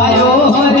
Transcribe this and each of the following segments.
आयो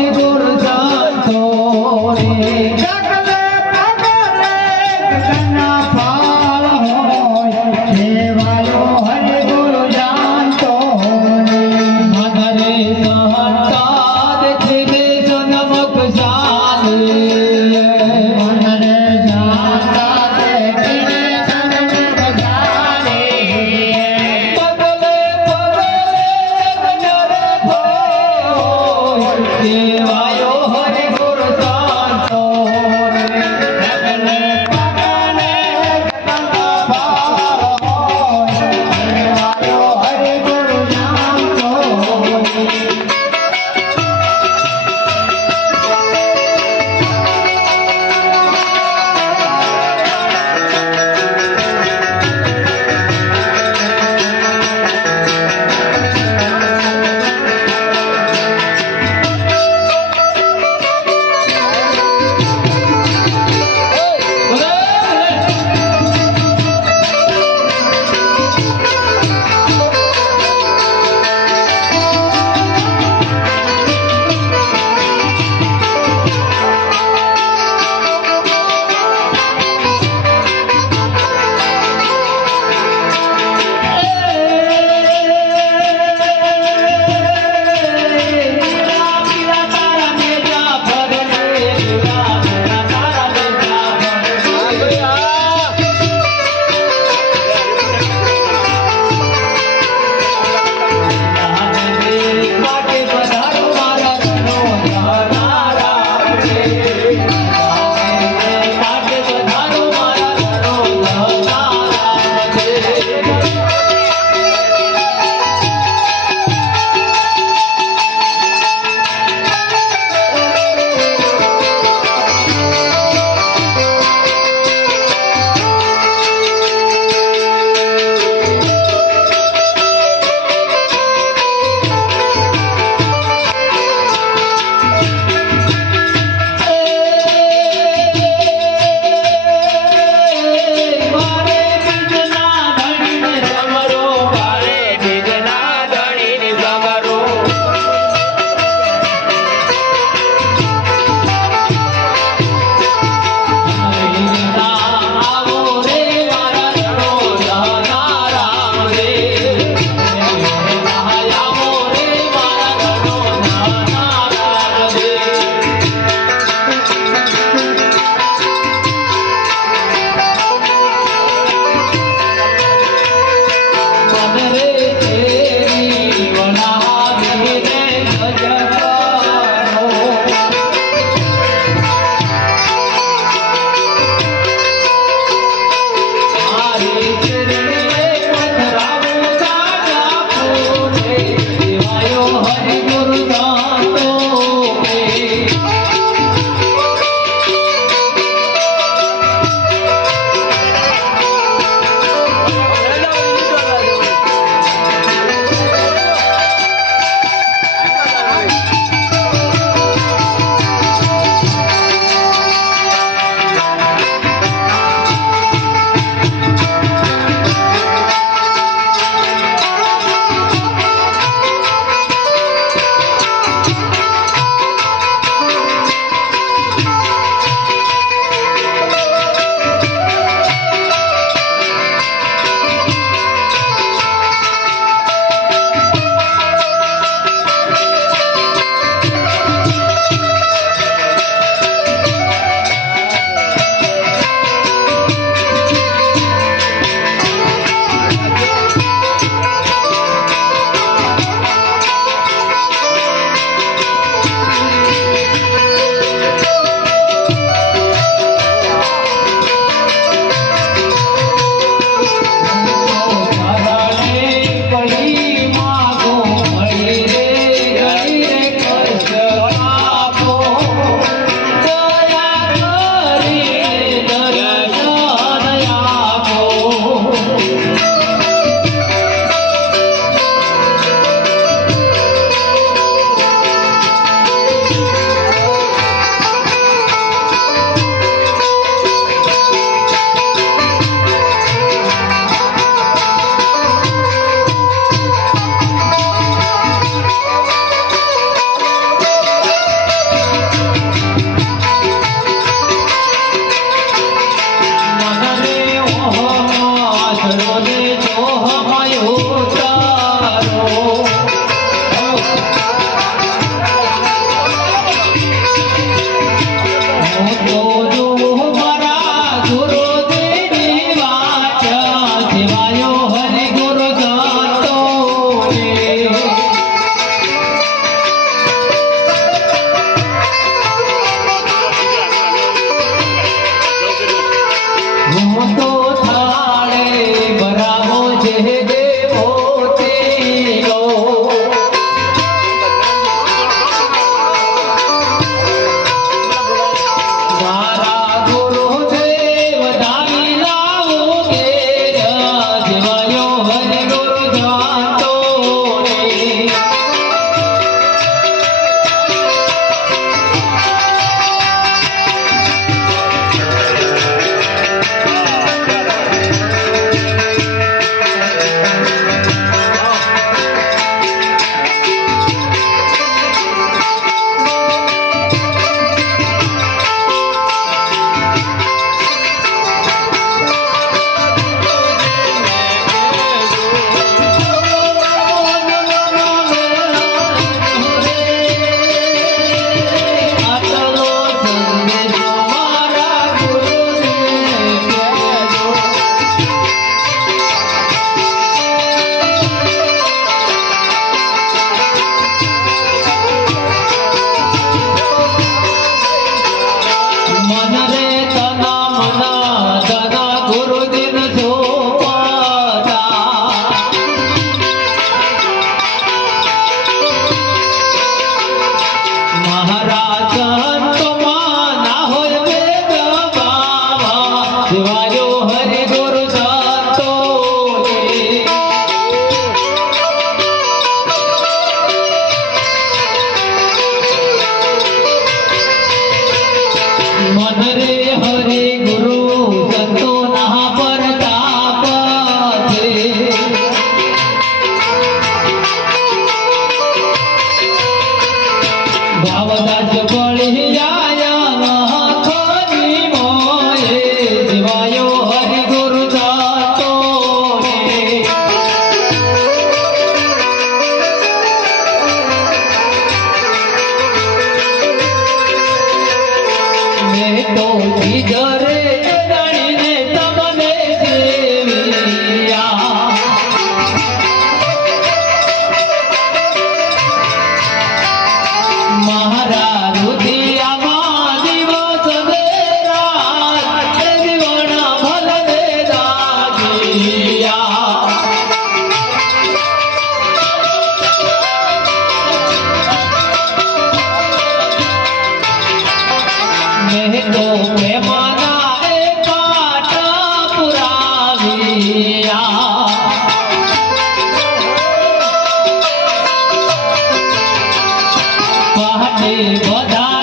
ಗೋದಾ